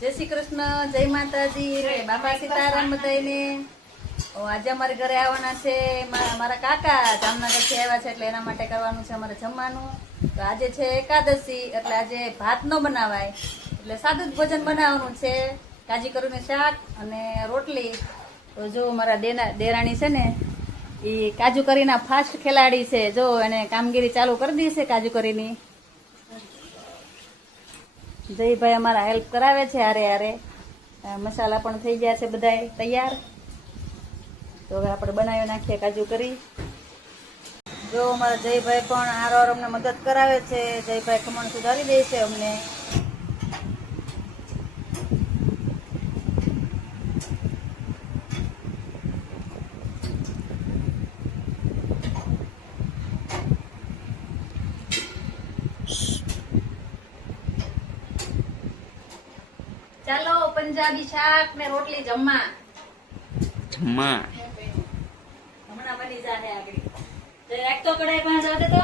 જય શ્રી કૃષ્ણ, જય માતાજી રે બાપા સીતારામ બધાને. આજે અમારે ઘરે આવવાના છે મારા કાકા, જામનગરથી આવ્યા છે એટલે એના માટે કરવાનું છે અમારે જમવાનું. તો આજે છે એકાદશી એટલે આજે ભાત ન બનાવાય એટલે સાદું જ ભોજન બનાવવાનું છે. કાજી કરુંનું શાક અને રોટલી. તો જો મારા દેરાણી છે ને એ કાજુ કરીના ફાસ્ટ ખેલાડી છે. જો એને કામગીરી ચાલુ કરી દીધી છે કાજુ કરીની. જયભાઈ અમારા હેલ્પ કરાવે છે હારે હારે. મસાલા પણ થઈ ગયા છે બધા તૈયાર. તો હવે આપણે બનાવી નાખીએ કાજુ કરી. જો અમારા જયભાઈ પણ હારો અમને મદદ કરાવે છે. જયભાઈ ખમણ સુધારી દે છે અમને. ચાલો પંજાબી શાક ને રોટલી જમવા. હમણાં બની જાહે આગળ. એક તો કડાઈ પાસે જવા દે તો.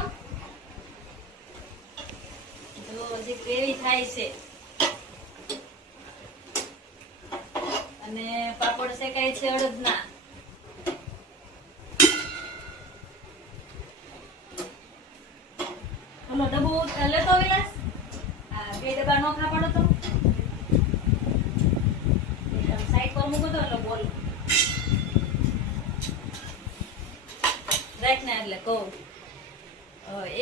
જો હજી ગ્રેવી થાય છે અને પાપડ શેકાય છે અડદના. ઓલો ડબ્બો લેતો વિલાસ. આ બે ડબ્બા નો ખાપાડો તો સાઈડ પર મૂકો તો એટલે બોલ રાખ ને એટલે કહું.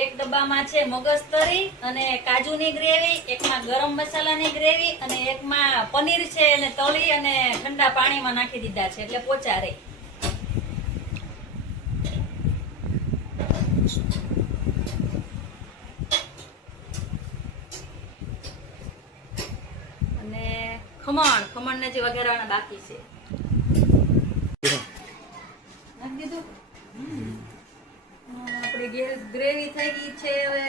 એક ડબ્બામાં છે મગજ તરી અને કાજુની ગ્રેવી, એકમાં ગરમ મસાલાની ગ્રેવી અને એકમાં પનીર છે એને તળી અને ઠંડા પાણીમાં નાખી દીધા છે એટલે પોચા રહે. અને ખમણ ને જે વઘારવાના બાકી છે. નાખી દીધું. આપણી ગ્રેવી થઈ ગઈ છે. હવે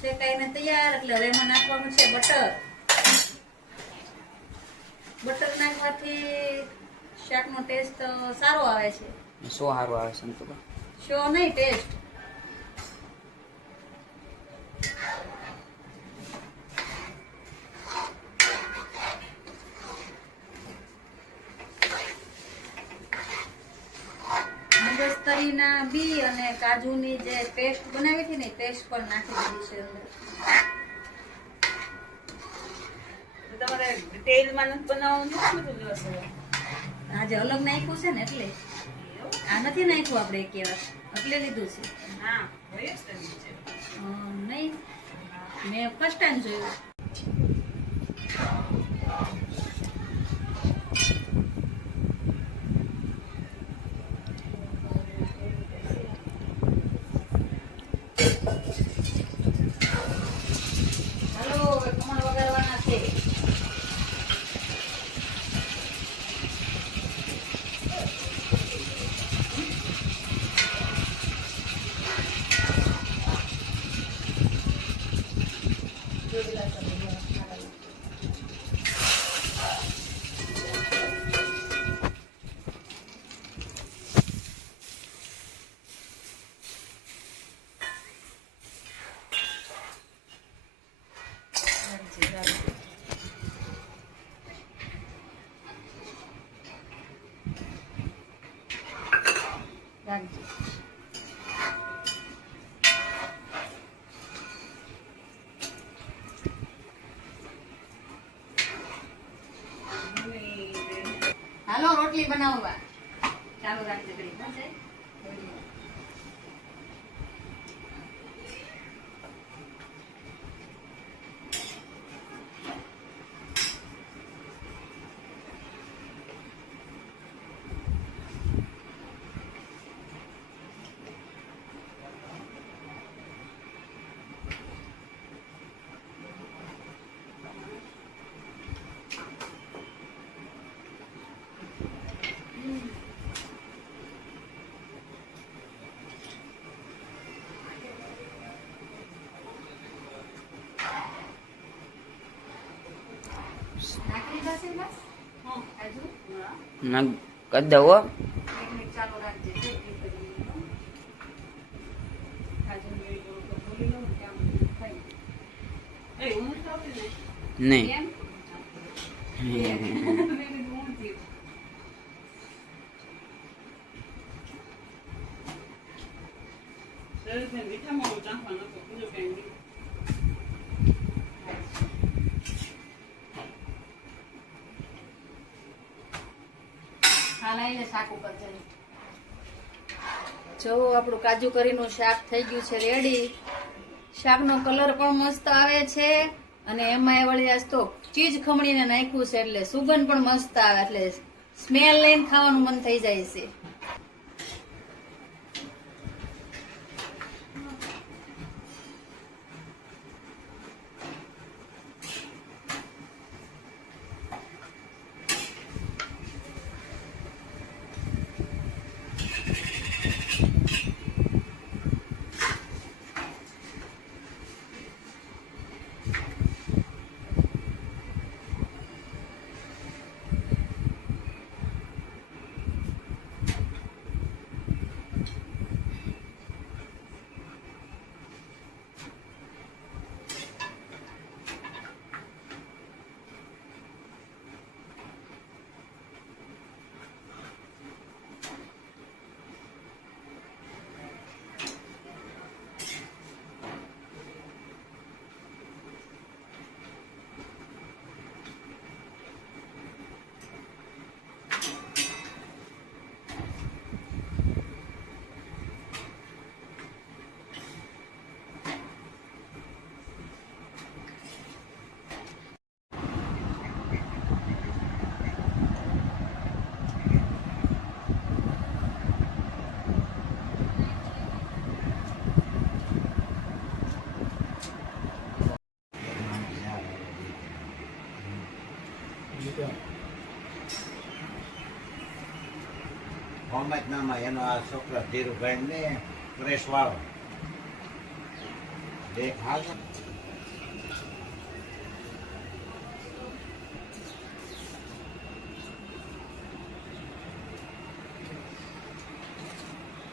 શેકાઈને તૈયાર એટલે હવે એમાં નાખવાનું છે બટર. બટર નાખવાથી શાકનો ટેસ્ટ સારો આવે છે. શો સારું આવે છે તો શો નહીં, ટેસ્ટ. મગજતરીના બી અને કાજુની જે પેસ્ટ બનાવી હતી ને પેસ્ટ પણ નાખી દીધી છે અંદર. તમારે તેલમાં નથી બનાવવાનું દિવસ આજે અલગ નાખ્યું છે ને એટલે. આ નથી નાખ્યું આપણે એક વાર એટલે લીધું છે. હા હોય જ છે. નહીં, મેં ફર્સ્ટ ટાઈમ જોયું. હાલો ખમણ વઘારવાના છે. રાખજો. હાલો રોટલી બનાવવા ચાલુ રાખજે ઘડી. નાખી દશે બસ. હા કાજુ ના કરી દઉં. 1 મિનિટ ચાલુ રાખજે. કાજુ બોલી લઉં ત્યાં ખાઈ. નહીં કેમ મીઠામાં ચાખવા નતો બીજું કઈ નહીં. હા લઈને શાક ઉપર જઈ જો આપણું કાજુ કરીનું શાક થઈ ગયું છે રેડી. શાકનો કલર પણ મસ્ત આવે છે અને એમાં વળી આજ તો ચીજ ખમણીને નાખ્યું છે એટલે સુગંધ પણ મસ્ત આવે એટલે સ્મેલ લઈને ખાવાનું મન થઈ જાય છે. હોમતનામાં એનો આ છોકરો ધીરુભાઈ ને પ્રેસ વાળો દેખ હાલ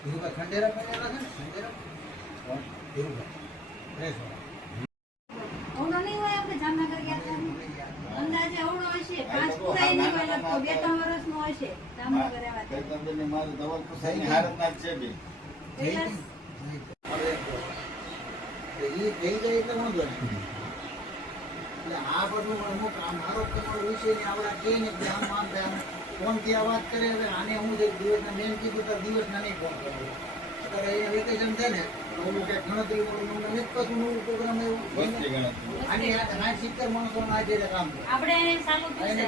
ધીરુભાઈ ખંડેરા ખંડેરા છે ને ખંડેરા કોણ ધીરુભાઈ પ્રેસ વાળો ઓનો નહીં હોય આપણે જામનગર ગયા હતા અંદાજે ઓનો હશે 5 પૂરાય નહીં હોય લગતો 2-3 વર્ષનો હશે જામનગર આવ્યા આ બધું અમુક મારો વિષય આવડા કે ને આમ આમ ફોન થી આ વાત કરે હવે આને હું એક દિવસના મેન કીધું તો દિવસના નહીં ફોન કરે અત્યારે અહીંયા વેકેશન છે ને ઓલું કે ગણતરી વાળું નથી પાછું નવું પ્રોગ્રામ આવ્યો આની 70 માણસો આજે કામ આપણે ચાલુ થશે